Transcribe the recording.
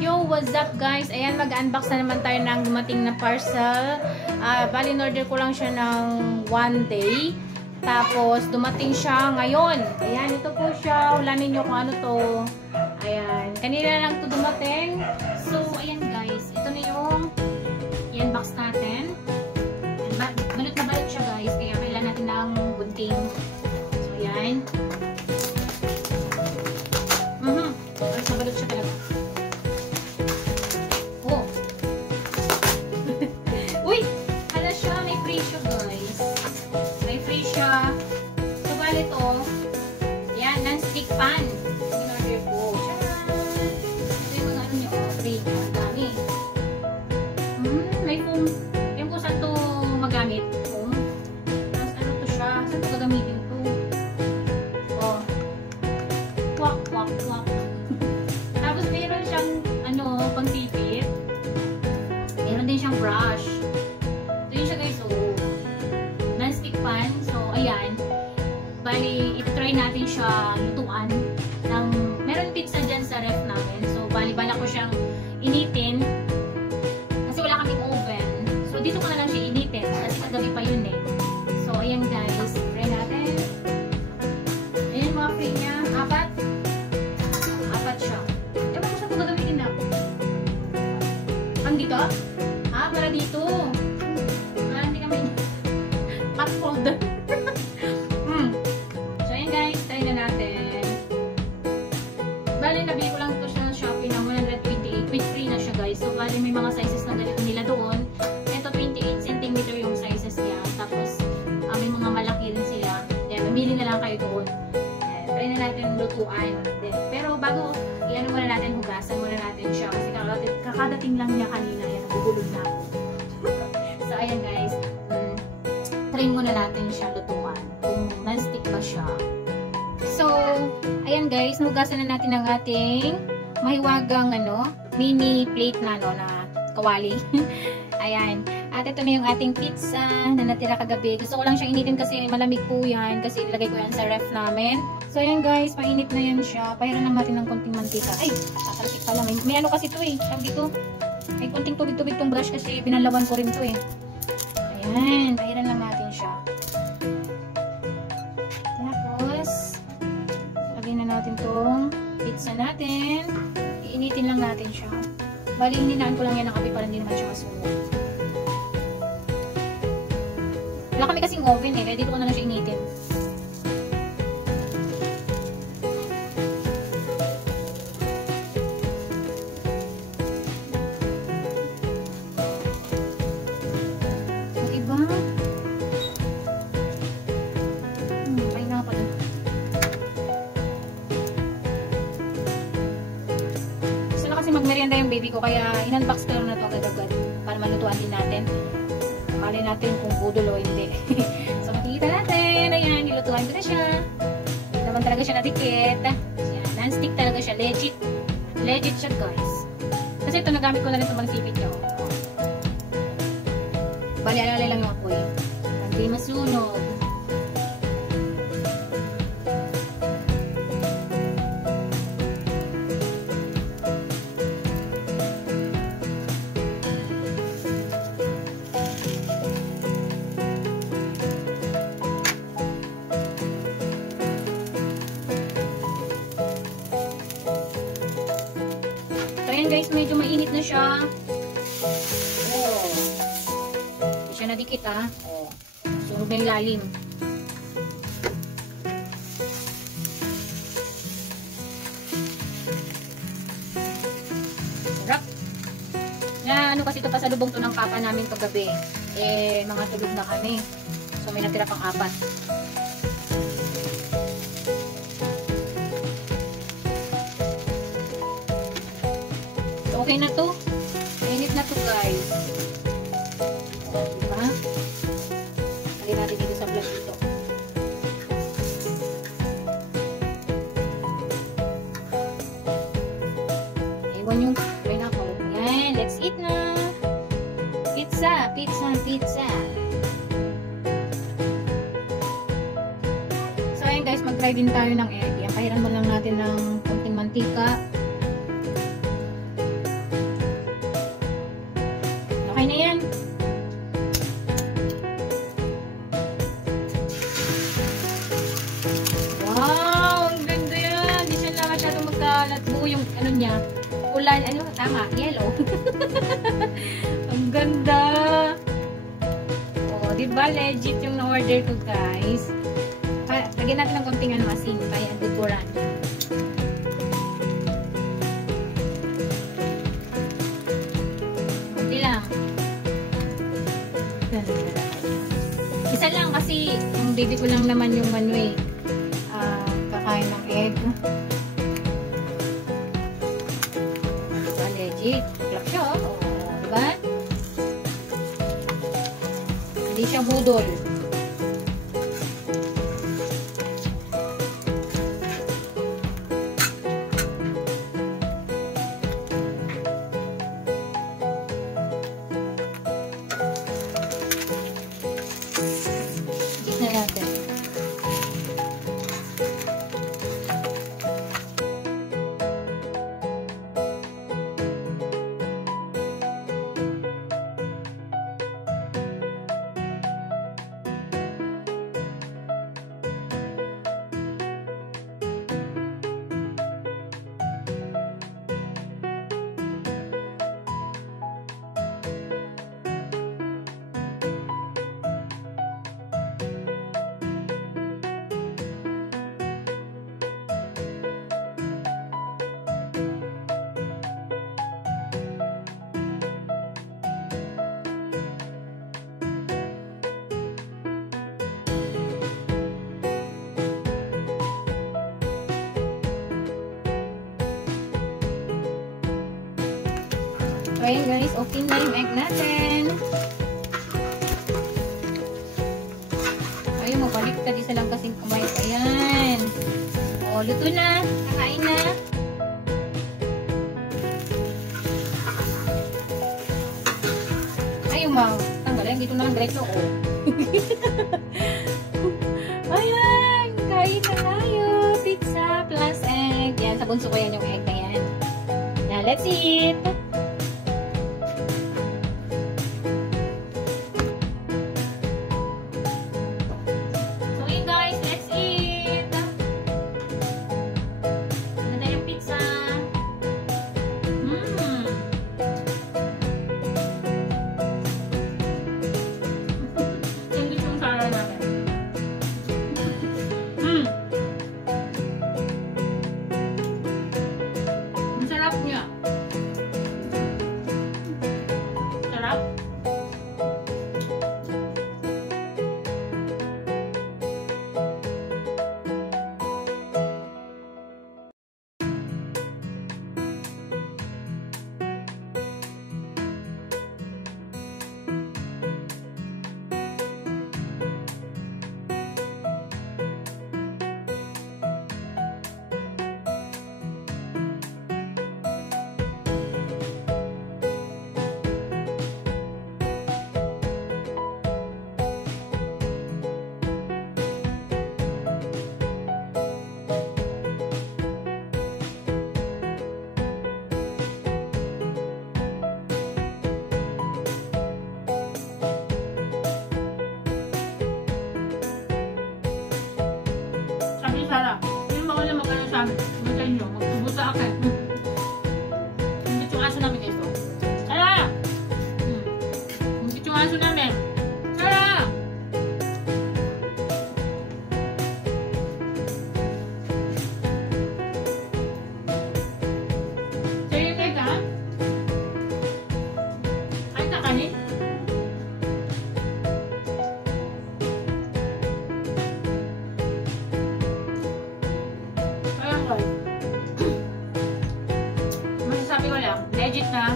Yo, what's up guys? Ayan, mag-unbox na naman tayo ng dumating na parcel. Bali, in-order ko lang siya ng 1 day. Tapos, dumating siya ngayon. Ayan, ito po siya. Wala ninyo kung ano to. Ayan, kanina lang to dumating. So, ayan guys. Ito na yung i-unbox natin. Balot na balot siya guys. Kaya kailangan natin ng gunting. So, ayan. Balot na balot siya talaga. Oh. Uy! Hala siya. May free siya guys. May free siya. So, bali to. Ayan, non-stick pan. In-order ko. Ito yung mga ano niya. Free. Ang dami. May foam. Yung kung saan to magamit. Foam. Tapos ano to siya. Saan to gagamitin to? Oh. Kwak, kwak, kwak. Tapos meron siyang ano, pang-sipit. Meron din siyang brush. Ito yun siya guys. So, non-stick pan. So, ayan. Bali, ito-try natin siya lutuan. Meron pizza dyan sa ref namin. So, bali-bala ko siyang initin. Kasi wala kaming oven. So, dito ko na lang siya initin. Kasi kagabi pa yun eh. So, ayan guys. Try natin. Ayan mga free niya. Apat siya. Ewan ko saan ko gagamitin na. Ang dito? Para dito. Hindi kami cut folder. So, ayan guys. Try na natin. Bali, nabili ko lang ito siya sa Shopee ng 128 with free na siya guys. So, bali may mga sizes na ganito nila doon. Ito 28 cm yung sizes niya. Tapos, may mga malaki rin sila. Yan, mamili na lang kayo doon. Yan, try na natin lutuan. Pero bago, iyan muna natin, hugasan muna natin siya. Kasi kakadating lang niya kanina. Yan, nagugulog na ako. So, ayan guys. Try muna natin siya lutuan. Kung non-stick ba siya. So, ayan guys, nugasan na natin ang ating mahiwagang mini plate na na kawali. Ayan. At ito na yung ating pizza na natira kagabi. Gusto ko lang siyang initin kasi malamig po yan kasi ilagay ko yan sa ref namin. So ayan guys, mainit na yan siya. Pahiran lang natin ng konting mantika. Ay, kakalapit pala. May ano kasi ito eh. Sabi dito, may konting tubig-tubig tong brush kasi pinalawan ko rin to eh. Ayan, pahiran lang natin siya. Natin tong pizza natin. Iinitin lang natin siya. Bali, hininaan ko lang yan ng kape para hindi naman siya masunog. Wala kami kasing oven eh, kaya dito ko na lang siya initin. Diba? Ay nga pala. Magmerienda yung baby ko, kaya in-unbox ko lang na ito agad-agad para malutuan din natin. Malay natin kung budol o hindi. So, makikita natin. Ayan, nilutuan ko na siya. Hindi naman talaga siya nadikit. Ayan, non-stick talaga siya. Legit. Legit siya, guys. Kasi ito, nagamit ko na rin ito pang sipit niya. Bali, alalay lang yung apoy. Hindi masunog. Ayan guys, medyo mainit na siya. Oh. Hindi siya nadikit ah. Oh. Sunog na yung lalim. Sarap. Ano kasi ito pasalubong to ng papa namin kagabi. Eh, mga tulog na kami. So, may natira pang 4. Okay na to. Mainit na to guys. O, diba? Lagyan natin dito sa vlog dito. Ewan yung pineapple. Yan. Let's eat na. Pizza. Pizza. Pizza. So ayan guys. Mag-try din tayo ng egg. Yan. Pahiran mo lang natin ng konting mantika. na yan. Wow, ang ganda yan. Hindi siya lang masyadong magkalat. Buo yung ano niya. Ulan, ano, tama, yellow. Ang ganda. Oh, diba? Legit yung na-order ko, guys. Lagyan natin ng konting ano, asin. Kaya, duduran. Kunti lang. Isa lang kasi yung baby ko lang naman yung ano eh. Kakain ng egg. Legit. Klap siya, oh. Diba? Hindi siya budol. Git na natin. So, ayan guys, okay na yung egg natin. Ayun, mabaliktad. Isa lang kasing kamay. Ayan. O, luto na. Kakain na. Ayun, tanggalin. Dito na lang diretso. O. Ayan. Kain na tayo. Pizza plus egg. Yan, sa bunso ko yan yung egg na yan. Now, let's eat. Sarap. Yung mga na magkano sa amin. Magkano nyo. Magtubo sa akin. Hindi yung aso namin ito. Sara! Hindi yung aso namin. Sara! Sa'yo yung egg ha? Ay, nakanin? Masasabi ko lang, legit na